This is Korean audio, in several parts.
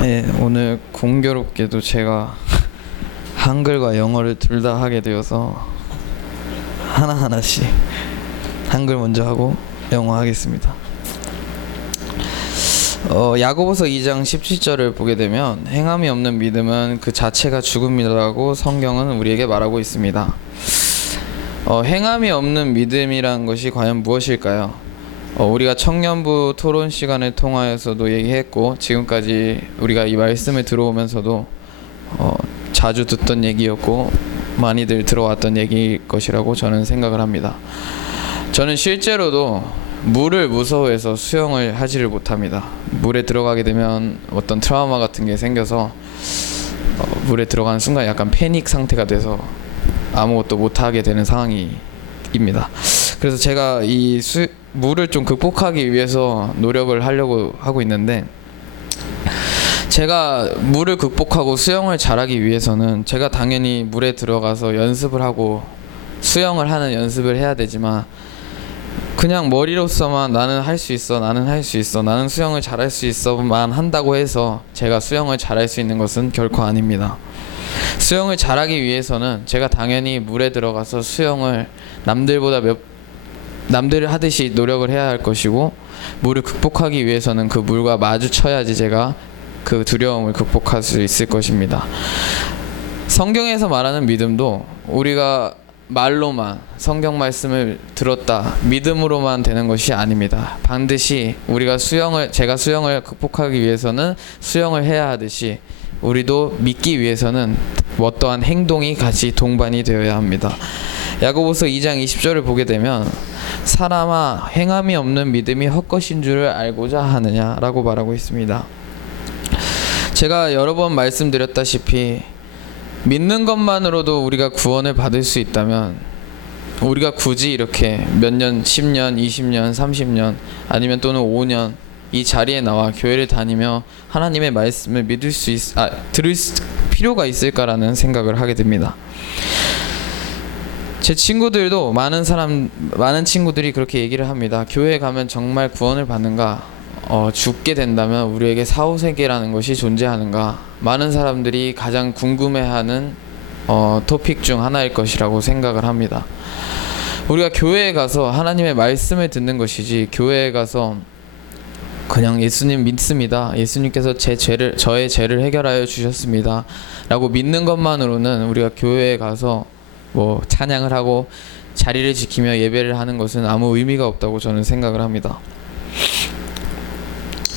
네, 오늘 공교롭게도 제가 한글과 영어를 둘 다 하게 되어서 하나하나씩 한글 먼저 하고 영어 하겠습니다. 야고보서 2장 17절을 보게 되면 행함이 없는 믿음은 그 자체가 죽음이라고 성경은 우리에게 말하고 있습니다. 행함이 없는 믿음이란 것이 과연 무엇일까요? 우리가 청년부 토론 시간을 통하여서도 얘기했고, 지금까지 우리가 이 말씀을 들어오면서도 자주 듣던 얘기였고 많이들 들어왔던 얘기일 것이라고 저는 생각을 합니다. 저는 실제로도 물을 무서워해서 수영을 하지를 못합니다. 물에 들어가게 되면 어떤 트라우마 같은 게 생겨서 물에 들어가는 순간 약간 패닉 상태가 돼서 아무것도 못하게 되는 상황입니다. 그래서 제가 이 물을 좀 극복하기 위해서 노력을 하려고 하고 있는데, 제가 물을 극복하고 수영을 잘하기 위해서는 제가 당연히 물에 들어가서 연습을 하고 수영을 하는 연습을 해야 되지만, 그냥 머리로서만 나는 할 수 있어, 나는 할 수 있어, 나는 수영을 잘할 수 있어만 한다고 해서 제가 수영을 잘할 수 있는 것은 결코 아닙니다. 수영을 잘하기 위해서는 제가 당연히 물에 들어가서 수영을 남들 하듯이 노력을 해야 할 것이고, 물을 극복하기 위해서는 그 물과 마주쳐야지 제가 그 두려움을 극복할 수 있을 것입니다. 성경에서 말하는 믿음도 우리가 말로만 성경 말씀을 들었다 믿음으로만 되는 것이 아닙니다. 반드시 제가 수영을 극복하기 위해서는 수영을 해야 하듯이 우리도 믿기 위해서는 어떠한 행동이 같이 동반이 되어야 합니다. 야고보서 2장 20절을 보게 되면 사람아 행함이 없는 믿음이 헛것인 줄을 알고자 하느냐라고 말하고 있습니다. 제가 여러 번 말씀드렸다시피 믿는 것만으로도 우리가 구원을 받을 수 있다면, 우리가 굳이 이렇게 몇 년, 10년, 20년, 30년 아니면 또는 5년 이 자리에 나와 교회를 다니며 하나님의 말씀을 들을 필요가 있을까라는 생각을 하게 됩니다. 제 친구들도 많은 친구들이 그렇게 얘기를 합니다. 교회에 가면 정말 구원을 받는가? 죽게 된다면 우리에게 사후세계라는 것이 존재하는가? 많은 사람들이 가장 궁금해하는 토픽 중 하나일 것이라고 생각을 합니다. 우리가 교회에 가서 하나님의 말씀을 듣는 것이지, 교회에 가서 그냥 예수님 믿습니다, 예수님께서 저의 죄를 해결하여 주셨습니다 라고 믿는 것만으로는 우리가 교회에 가서 찬양을 하고 자리를 지키며 예배를 하는 것은 아무 의미가 없다고 저는 생각을 합니다.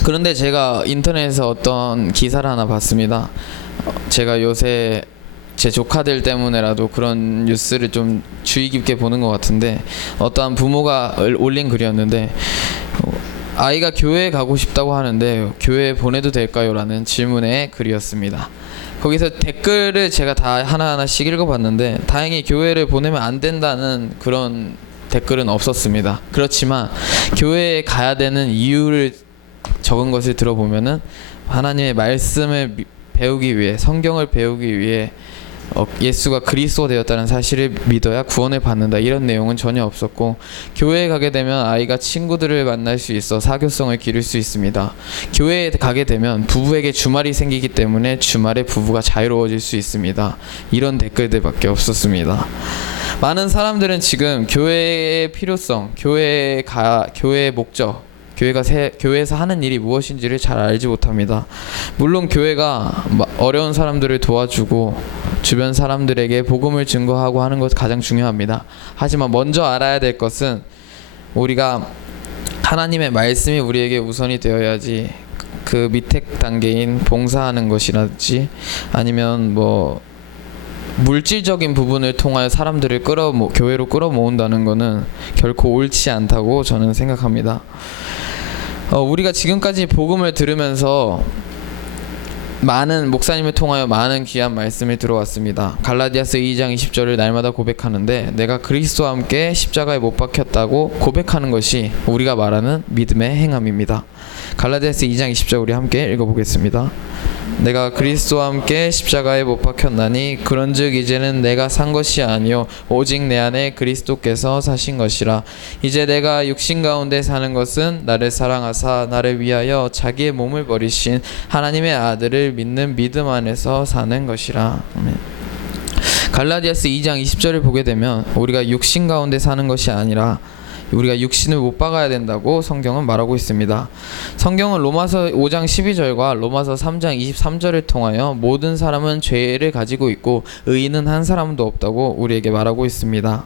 그런데 제가 인터넷에서 어떤 기사를 하나 봤습니다. 제가 요새 제 조카들 때문에라도 그런 뉴스를 좀 주의 깊게 보는 것 같은데, 어떠한 부모가 올린 글이었는데, 아이가 교회에 가고 싶다고 하는데 교회에 보내도 될까요? 라는 질문의 글이었습니다. 거기서 댓글을 제가 다 하나하나씩 읽어봤는데 다행히 교회를 보내면 안 된다는 그런 댓글은 없었습니다. 그렇지만 교회에 가야 되는 이유를 적은 것을 들어보면은 하나님의 말씀을 배우기 위해, 성경을 배우기 위해 예수가 그리스도가 되었다는 사실을 믿어야 구원을 받는다, 이런 내용은 전혀 없었고, 교회에 가게 되면 아이가 친구들을 만날 수 있어 사교성을 기를 수 있습니다. 교회에 가게 되면 부부에게 주말이 생기기 때문에 주말에 부부가 자유로워질 수 있습니다, 이런 댓글들밖에 없었습니다. 많은 사람들은 지금 교회의 필요성, 교회의 목적, 교회에서 하는 일이 무엇인지를 잘 알지 못합니다. 물론 교회가 어려운 사람들을 도와주고 주변 사람들에게 복음을 증거하고 하는 것이 가장 중요합니다. 하지만 먼저 알아야 될 것은 우리가 하나님의 말씀이 우리에게 우선이 되어야지 그 밑에 단계인 봉사하는 것이라든지 아니면 물질적인 부분을 통하여 사람들을 교회로 끌어모은다는 것은 결코 옳지 않다고 저는 생각합니다. 우리가 지금까지 복음을 들으면서 많은 목사님을 통하여 많은 귀한 말씀을 들어왔습니다. 갈라디아서 2장 20절을 날마다 고백하는데, 내가 그리스도와 함께 십자가에 못 박혔다고 고백하는 것이 우리가 말하는 믿음의 행함입니다. 갈라디아서 2장 20절 우리 함께 읽어보겠습니다. 내가 그리스도와 함께 십자가에 못 박혔나니 그런즉 이제는 내가 산 것이 아니요 오직 내 안에 그리스도께서 사신 것이라. 이제 내가 육신 가운데 사는 것은 나를 사랑하사 나를 위하여 자기의 몸을 버리신 하나님의 아들을 믿는 믿음 안에서 사는 것이라. 아멘. 갈라디아서 2장 20절을 보게 되면 우리가 육신 가운데 사는 것이 아니라 우리가 육신을 못 박아야 된다고 성경은 말하고 있습니다. 성경은 로마서 5장 12절과 로마서 3장 23절을 통하여 모든 사람은 죄를 가지고 있고 의인은 한 사람도 없다고 우리에게 말하고 있습니다.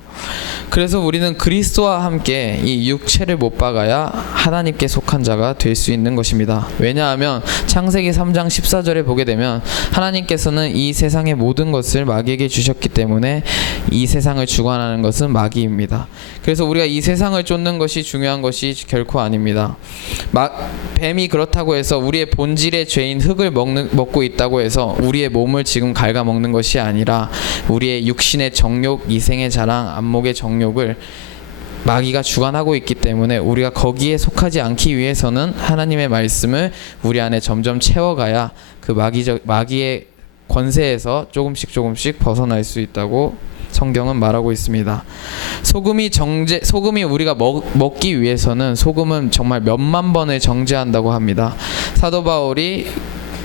그래서 우리는 그리스도와 함께 이 육체를 못 박아야 하나님께 속한 자가 될 수 있는 것입니다. 왜냐하면 창세기 3장 14절에 보게 되면 하나님께서는 이 세상의 모든 것을 마귀에게 주셨기 때문에 이 세상을 주관하는 것은 마귀입니다. 그래서 우리가 이 세상을 쫓는 것이 중요한 것이 결코 아닙니다. 뱀이 그렇다고 해서 우리의 본질의 죄인 흙을 먹고 있다고 해서 우리의 몸을 지금 갉아먹는 것이 아니라 우리의 육신의 정욕, 이생의 자랑, 안목의 정욕을 마귀가 주관하고 있기 때문에 우리가 거기에 속하지 않기 위해서는 하나님의 말씀을 우리 안에 점점 채워가야 그 마귀의 권세에서 조금씩 벗어날 수 있다고 성경은 말하고 있습니다. 소금이 우리가 먹기 위해서는 소금은 정말 몇만 번을 정제한다고 합니다. 사도 바울이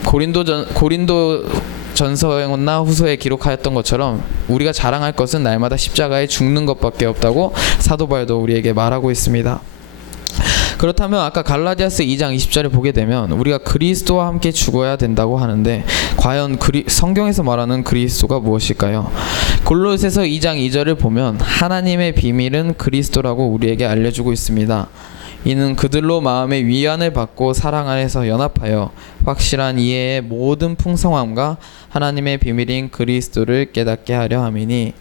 고린도 전서나 후서에 기록하였던 것처럼 우리가 자랑할 것은 날마다 십자가에 죽는 것밖에 없다고 사도 바울도 우리에게 말하고 있습니다. 그렇다면 아까 갈라디아서 2장 20절을 보게 되면 우리가 그리스도와 함께 죽어야 된다고 하는데 과연 성경에서 말하는 그리스도가 무엇일까요? 골로새서 2장 2절을 보면 하나님의 비밀은 그리스도라고 우리에게 알려주고 있습니다. 이는 그들로 마음의 위안을 받고 사랑 안에서 연합하여 확실한 이해의 모든 풍성함과 하나님의 비밀인 그리스도를 깨닫게 하려 함이니.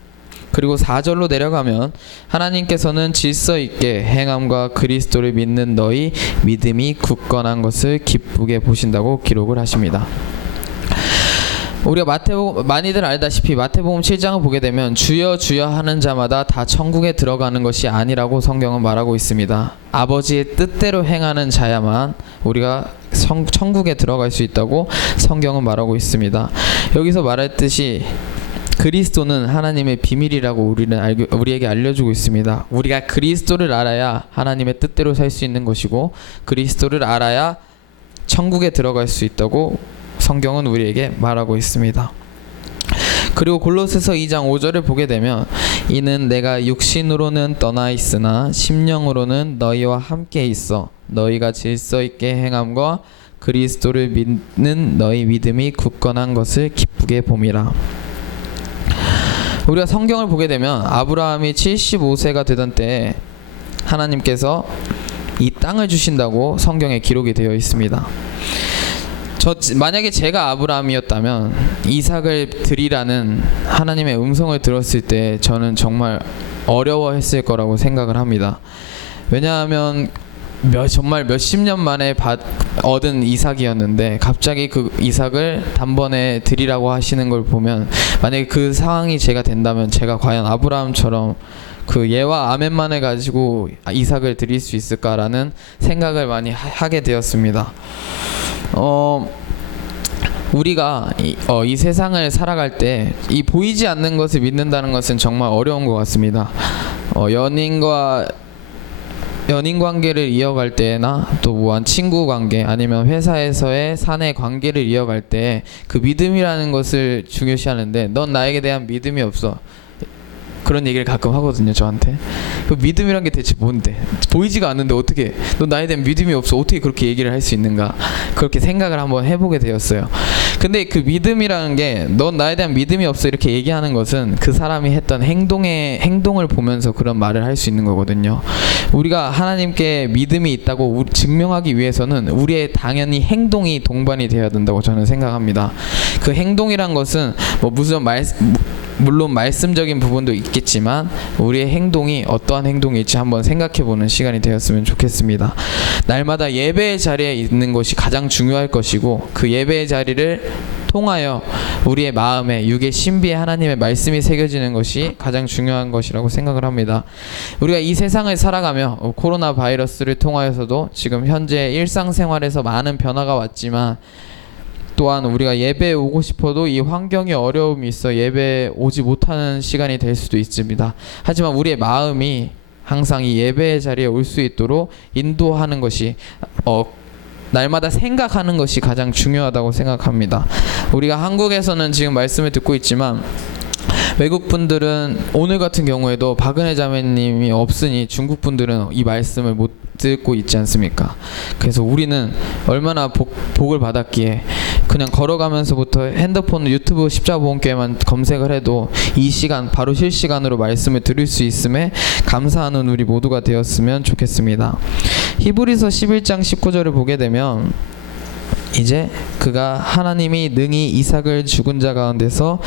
그리고 4절로 내려가면 하나님께서는 질서 있게 행함과 그리스도를 믿는 너희 믿음이 굳건한 것을 기쁘게 보신다고 기록을 하십니다. 우리가 많이들 알다시피 마태복음 7장을 보게 되면 주여 주여 하는 자마다 다 천국에 들어가는 것이 아니라고 성경은 말하고 있습니다. 아버지의 뜻대로 행하는 자야만 우리가 천국에 들어갈 수 있다고 성경은 말하고 있습니다. 여기서 말했듯이 그리스도는 하나님의 비밀이라고 우리에게 알려주고 있습니다. 우리가 그리스도를 알아야 하나님의 뜻대로 살 수 있는 것이고 그리스도를 알아야 천국에 들어갈 수 있다고 성경은 우리에게 말하고 있습니다. 그리고 골로새서 2장 5절을 보게 되면 이는 내가 육신으로는 떠나 있으나 심령으로는 너희와 함께 있어 너희가 질서 있게 행함과 그리스도를 믿는 너희 믿음이 굳건한 것을 기쁘게 봄이라. 우리가 성경을 보게 되면 아브라함이 75세가 되던 때에 하나님께서 이 땅을 주신다고 성경에 기록이 되어 있습니다. 만약에 제가 아브라함이었다면 이삭을 드리라는 하나님의 음성을 들었을 때 저는 정말 어려워했을 거라고 생각을 합니다. 왜냐하면 정말 몇십 년 만에 얻은 이삭이었는데 갑자기 그 이삭을 단번에 드리라고 하시는 걸 보면 만약에 그 상황이 제가 된다면 제가 과연 아브라함처럼 그 예와 아멘만을 가지고 이삭을 드릴 수 있을까라는 생각을 많이 하게 되었습니다. 우리가 이 세상을 살아갈 때 이 보이지 않는 것을 믿는다는 것은 정말 어려운 것 같습니다. 연인 관계를 이어갈 때나 또 무한 친구 관계 아니면 회사에서의 사내 관계를 이어갈 때 그 믿음이라는 것을 중요시하는데 넌 나에게 대한 믿음이 없어. 그런 얘기를 가끔 하거든요, 저한테. 그 믿음이란 게 대체 뭔데? 보이지가 않는데 어떻게 너 나에 대한 믿음이 없어 어떻게 그렇게 얘기를 할 수 있는가? 그렇게 생각을 한번 해보게 되었어요. 근데 그 믿음이라는 게 넌 나에 대한 믿음이 없어 이렇게 얘기하는 것은 그 사람이 했던 행동을 보면서 그런 말을 할 수 있는 거거든요. 우리가 하나님께 믿음이 있다고 증명하기 위해서는 우리의 당연히 행동이 동반이 되어야 된다고 저는 생각합니다. 그 행동이란 것은 물론 말씀적인 부분도 있겠지만 우리의 행동이 어떠한 행동일지 한번 생각해보는 시간이 되었으면 좋겠습니다. 날마다 예배의 자리에 있는 것이 가장 중요할 것이고 그 예배의 자리를 통하여 우리의 마음에 육의 신비에 하나님의 말씀이 새겨지는 것이 가장 중요한 것이라고 생각을 합니다. 우리가 이 세상을 살아가며 코로나 바이러스를 통하여서도 지금 현재 일상생활에서 많은 변화가 왔지만 또한 우리가 예배에 오고 싶어도 이 환경에 어려움이 있어 예배에 오지 못하는 시간이 될 수도 있습니다. 하지만 우리의 마음이 항상 이 예배의 자리에 올 수 있도록 인도하는 것이 날마다 생각하는 것이 가장 중요하다고 생각합니다. 우리가 한국에서는 지금 말씀을 듣고 있지만 외국 분들은 오늘 같은 경우에도 박은혜 자매님이 없으니 중국 분들은 이 말씀을 못 듣고 있지 않습니까? 그래서 우리는 얼마나 복을 받았기에 그냥 걸어가면서부터 핸드폰 유튜브 십자보험교회만 검색을 해도 이 시간 바로 실시간으로 말씀을 들을 수 있음에 감사하는 우리 모두가 되었으면 좋겠습니다. 히브리서 11장 19절을 보게 되면 이제 그가 하나님이 능히 이삭을 죽은 자 가운데서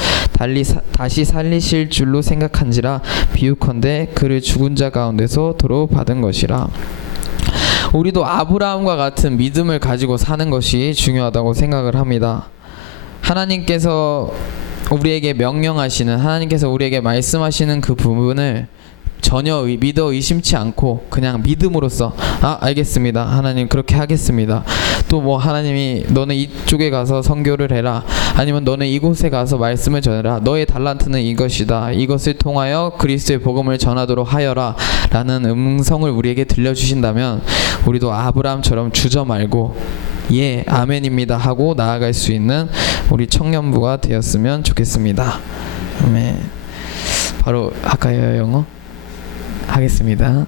다시 살리실 줄로 생각한지라 비유컨대 그를 죽은 자 가운데서 도로 받은 것이라. 우리도 아브라함과 같은 믿음을 가지고 사는 것이 중요하다고 생각을 합니다. 하나님께서 우리에게 명령하시는, 하나님께서 우리에게 말씀하시는 그 부분을 전혀 믿어 의심치 않고 그냥 믿음으로써 알겠습니다, 하나님 그렇게 하겠습니다. 또 뭐 하나님이 너는 이쪽에 가서 선교를 해라, 아니면 너는 이곳에 가서 말씀을 전해라, 너의 달란트는 이것이다, 이것을 통하여 그리스도의 복음을 전하도록 하여라 라는 음성을 우리에게 들려주신다면 우리도 아브라함처럼 주저 말고 예 아멘입니다 하고 나아갈 수 있는 우리 청년부가 되었으면 좋겠습니다. 아멘. 바로 할까요? 영어 하겠습니다.